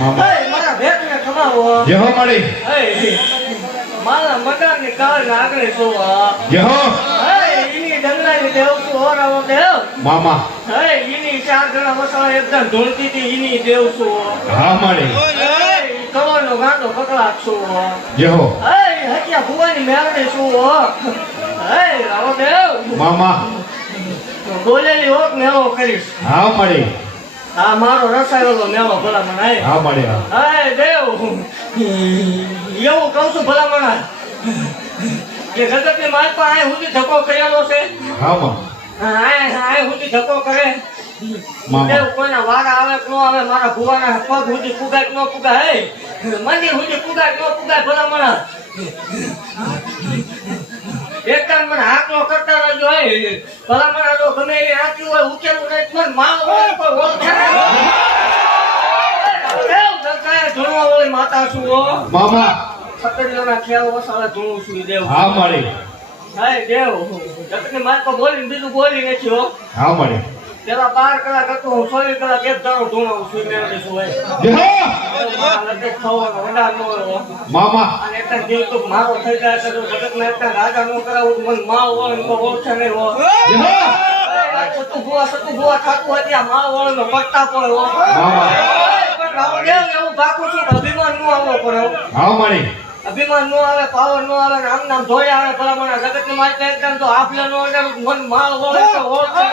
મારા ભેટને ખમાવો જેહો મળી મારા મકાનની કાળ આગળ સોવા જેહો એની ડંગલાની દેવ છું ઓરાવો દેવ મામા એની 4 જણા મસાલા એકદમ ઢોળતી હતી એની દેવ છું હા મળી કવરનો ગાંડો પકડાટ છું જેહો હકિયા ભુવાની મેળડી છું રાવો દેવ મામા બોલેલી હોક મેળો કરીશ હા મળી આ મારો રસાયેલો મેળો ભલામણ હા મળી દેવ એવું કહું છું ભલામણ કે જગતની માલ પર આ સુધી ધક્કો કરેલો છે હા માં આ સુધી ધક્કો કરે દેવ કોઈના વારા આવે કે ન આવે મારા ભુવાના પગ સુધી પુગાય કે ન પુગાય મંદિર સુધી પુગાય કે ન પુગાય ભલામણ એકદમ મને હાકલો કરતા રહેજો ભલામણ તો ગમે એ આંખ્યું હોય ઉકેલું નહીં મને માલ હોય કોઈ ઓળખે નહીં માતા છું મામા સતરીઓના ખેલ વસાવા ધૂણું છું દેવ હા મળી દેવ જગતની માલ પર બોલીને બીજું બોલી નથી હો હા મળી પેલા 12 કલાક હતો હું 24 કલાક એક દાડો ધૂણાવું છું મેળવી છું મામા અને એટલા દિલ તો મારો થઈ જાય તો જગતના એટલા રાજા નો કરાવું મને માલ હોય તો ઓળખે નહીં હો સતુ ભુવા થતું હોય ત્યાં માલ વાળો નો પટ્ટા પડે હો એવું બાકું છું અભિમાન નો આવવો પડે હા મળી અભિમાન નો આવે પાવર નો આવે આમ નામ ધોયા આવે ભલામણ જગત ની માલ એકદમ તો આપલે નો મન માલ વળે તો ઓળખે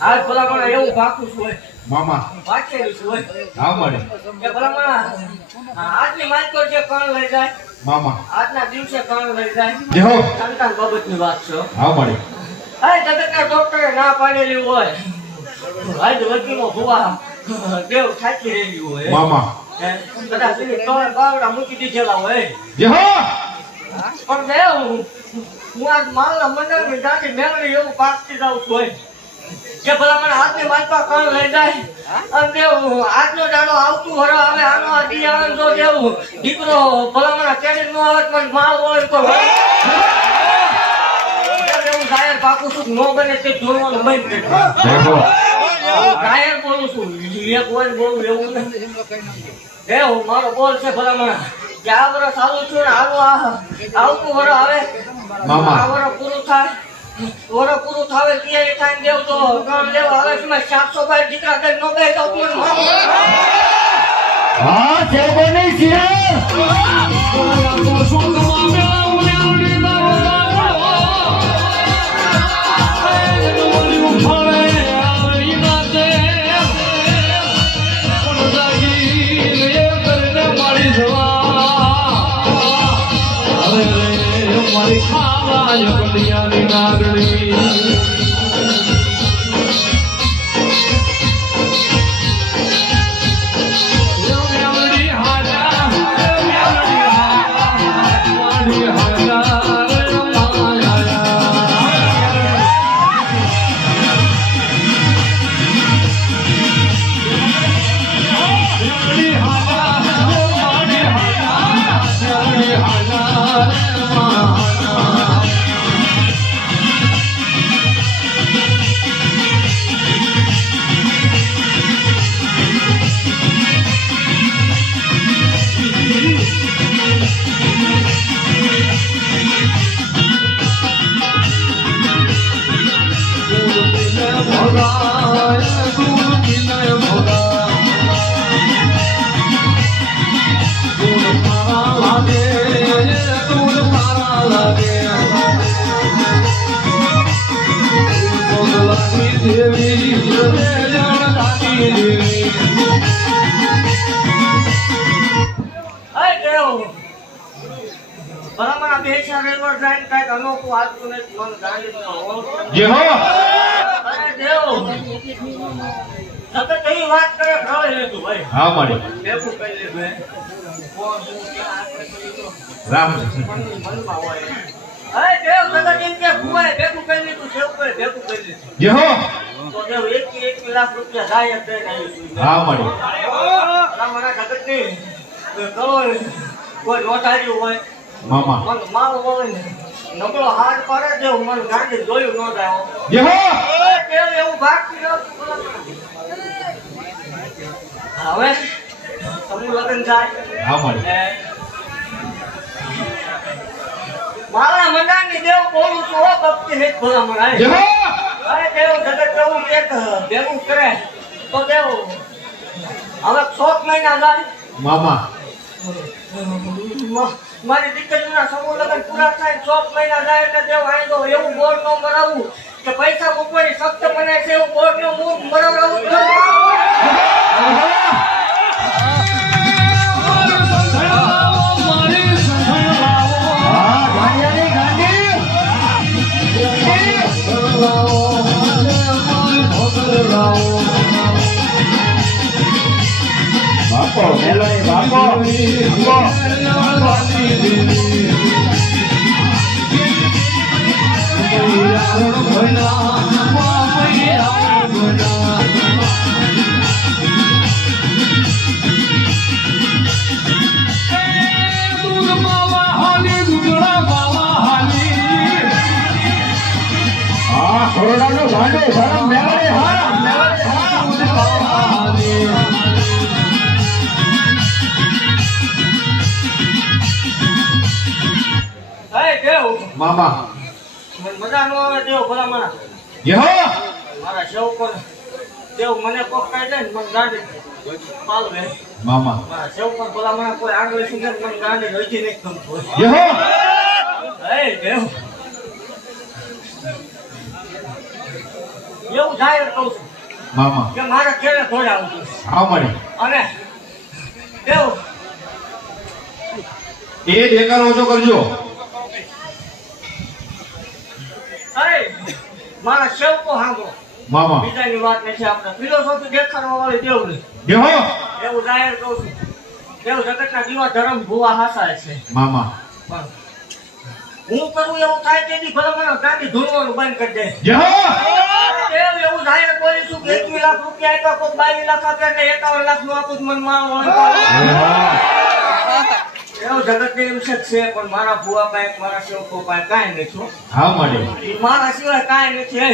આજ ભલામણ એવું બાકું છું મામા વાંચેલું છું હા મળી કે ભલામણ આજની માલ પર જે કણ લઈ જાય મામા આજના દિવસે કણ લઈ જાય જેહો સંતાન બાબતની વાત છે હા મળી જગતના ડોક્ટરે ના પાડેલી હોય આજ વકીલો ભુવા દેવ થાકી રહેલી હોય મામા કદાચ બાવડા મૂકી દીધેલા હોય જેહો પણ દેવ હું આજ માલના મંડળની દાટી મેળવી એવું પાકતી જાઉં છું હોય કે ભલામણ આજની માલપા કણ લઈ જાય અને દેવ આજનો દાડો આવતું હરો આવે આનો આદી આવે તો દેવ દીકરો ભલામણ કેડી નો આવે પણ માલ હોય તો ગાયર પાકું છું નો બને તે જોડવાનું બંધ કરી ગાયર બોલું છું એક વોઇસ બોલું એવું નથી હું મારો બોલ છે ભલામણ કે આ વર્ષ આવું છું ને આવતું વરો આવે આ વરો પૂરું થાય વરો પૂરું થાય ત્યારે થાય દેવ તો ગણ લેવા આવે છે 722 દીકરા કઈ નો બે તો હા છે બને છે ભલામણ બેસા રેલવે ટ્રેન કાંઈક અનોખું હાલતું નથી મન ગાંડી જેહો સતત એવી વાત કરે ફાવે લેતું ભાઈ હા મળી ભેગું કરી લીધું રામ મનમાં હોય દેવ સગત એમ કે ભુવાએ ભેગું કરી લીધું સેવ કરે ભેગું કરી લીધું જેહો તો દેવ 1 લાખ રૂપિયા જાય ટ્રેન આવી હા મળી ભલામણ સગત ની કરો કોઈ રોટાડ્યું હોય મામા મન માલ હોય ને નબળો હાથ પાડે જેવું મન ગાંડી જોયું ન જાય જેહો એવું એવું ભાગતી જાઉં છું ભલા માણસ. હવે સમૂહ લગ્ન થાય હા મળી મારા મનાની દેવ બોલું છું હો ભક્તિ હે ભલા માણસ. જય હો અરે દેવ જગત જવું એક ભેગું કરે તો દેવ હવે 6 મહિના જાય મામા મારી દીકરીના સમૂહ લગ્ન પૂરા થાય 6 મહિના જાય એટલે દેવ આઈ તો એવું બોર્ડ નો બનાવવું કે પૈસા મૂકવાની સખ્ત મને છે એવું બોર્ડ નો મૂળ બનાવવું બાપો મેલોડી બાપો હા ખોરડાનું ભાંડું ધરમ મેલોડી હા મેલોડી હા હે દેવ મામા મને મજા નો આવે દેવ ભલા માણસ. જય હો મારા શેવ પર દેવ મને પકડાઈ જાય ને મને ગાડી પાલવે મામા મારા શેવ પર ભલા માણસ કોઈ આગળ સુધી મને ગાડી રજી નહીં ગમતું હોય. જય હો હે દેવ એવું જાય કહું છું મામા કે મારા ખેડે થોડા આવતું હા મળી અને દેવ એ દેખાડો ઓછો કરજો અરે મારા સેવકો સાંભળો મામા બીજાની વાત નથી આપણે ફિલોસોફી દેખાડવા વાળી દેવ નહીં જય હો એવું જાહેર કહું છું દેવ જગતના દીવા ધર્મ ભૂવા હાસાય છે મામા પણ હું કરું એવું થાય તેથી ભલે મને ગાડી ધૂળવાનું બંધ કરી દે. જય હો દેવ એવું જાહેર બોલીશું કે 21 લાખ રૂપિયા આપ્યા કોઈ 22 લાખ આપ્યા ને 51 લાખ નું આપું મને મારો એવું જગત એમ છે પણ મારા ભૂવા પાસે મારા સેવકો પાસે કાંઈ નથી હો. હા મળી મારા સિવાય કાંઈ નથી હે.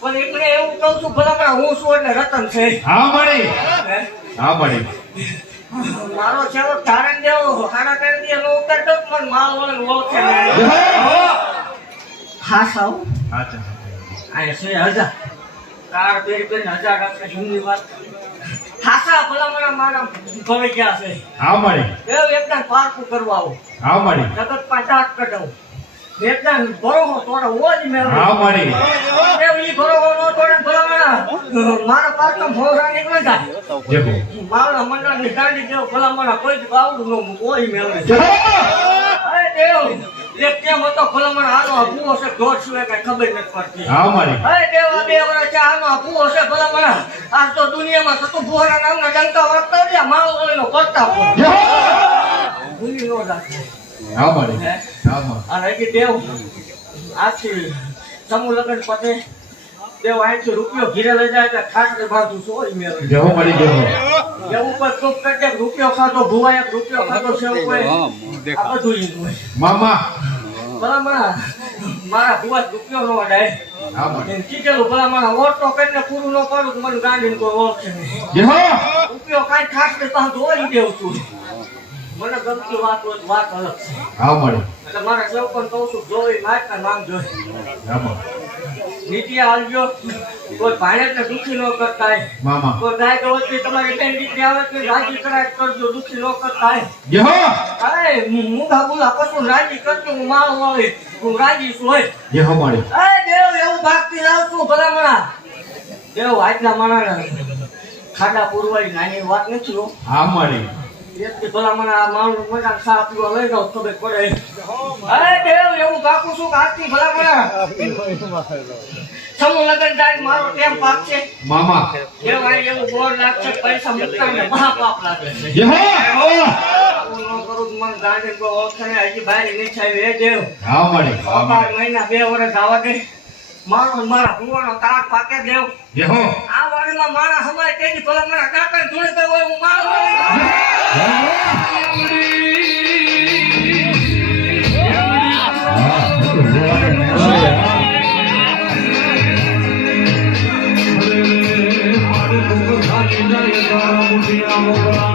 પણ એમને એવું કહું છું ભલા હું છું એટલે રતન છે હા મળી હે? હા મળી મારો સેવક ધારણ દેવો હારા કરી દે નો ઉતરતો પણ મારો વળન ઓળખે નહીં. જય હો હા સાવ અચ્છા આ 6000 કાર પેરી પેરી 1000 આપે જૂની વાત ખાસા ભલા મારા ભવે ગયા છે હા મળી એવું એકદમ પારકું કરવા આવું હા મળી જગત પાંચાત કઢાવું એકદમ ભરોહો તોડે ઓજ મેં હા મળી એવું ઈ ભરોહો નો તોડે ભલા મારા પાછળ ભોરા નીકળે જાય જય હો મારા મંડળની ગાડી જેવો ભલા કોઈ જ બાવડું નો કોઈ મેળવે જય હો અરે દેવ એક કેમ હતો ભલા આનો ભૂવો છે ઢોર સિવાય કઈ ખબર નથી પડતી. હા મળી અરે દેવ આ 2 વર્ષ આનો ભૂવો છે ભલા આ તો દુનિયામાં સતું ભૂવાના નામના ડંકા વાગતા રહ્યા મારો ઓળીનો કરતા જય હો ભૂલી નો રાખે હા મળી હા મળી અને હજી દેવ આથી સમૂહ લગ્ન પતે દેવ અહીંથી રૂપિયો ઘીરે લઈ જાય એટલે ખાટલે બાંધું છું ઓય મેળવે જય હો મળી જય હો એવું પર ચૂપ કરજે રૂપિયો ખાતો ભૂવા એક રૂપિયો ખાતો છે કોઈ આ બધું ઈ હોય મામા ભલા મારા ભૂવા રૂપિયો નો વડાય હા મળી એમ કીધેલું ભલા ઓટો કરીને પૂરું ન કરું તો મને ગાડીને કોઈ ઓળખે નહીં જય હો રૂપિયો કાંઈ ખાટલે બાંધું ઓય દેવું છું મને ગમતી વાત હોય તો વાત અલગ છે હા મળી એટલે મારા સેવકોને કહું છું જોઈ માગતા માંગજો હા મળી નીતિ આવજો કોઈ ભાણેજને દુઃખી ન કરતા મામા કોઈ ગાય ગવતની તમારી બેન દીકરી આવે તો રાજી કરાય કરજો દુઃખી ન કરતા જય હો અરે મુગા બુલા પશુ રાજી કરજો હું મારું આવે હું રાજી છું હોય જય હો મળી અરે દેવ એવું ભાગતી રાવ છું ભલા દેવ આજના માણા ખાડા પૂરવાની નાની વાત નથી હો હા મળી એકથી ભલા આ માણસ મજા સાફ પીવા લઈ જાવ ખબર પડે અરે દેવ એવું ભાગું છું કે આજથી ભલા સમૂહ લગન જાય મારો ટેમ પાક છે મામા દેવ આ એવું બોર લાગશે પૈસા મુકતા ને મહાપાપ લાગે છે જય હો આવું ન કરું તો મને ગાડી કોઈ ઓળખે નહીં હજી બહાર નહીં છાવી એ દેવ હા મળી 12 મહિના 2 વર્ષ આવવા દે મારા ભૂવાનો તાક પાકે દેવ જય હો આ વાડીમાં માણસ હમાય તેની ભલા મારા કાકા ધૂણે તો હોય હું મારો જય તારા મુઠીના મોગરા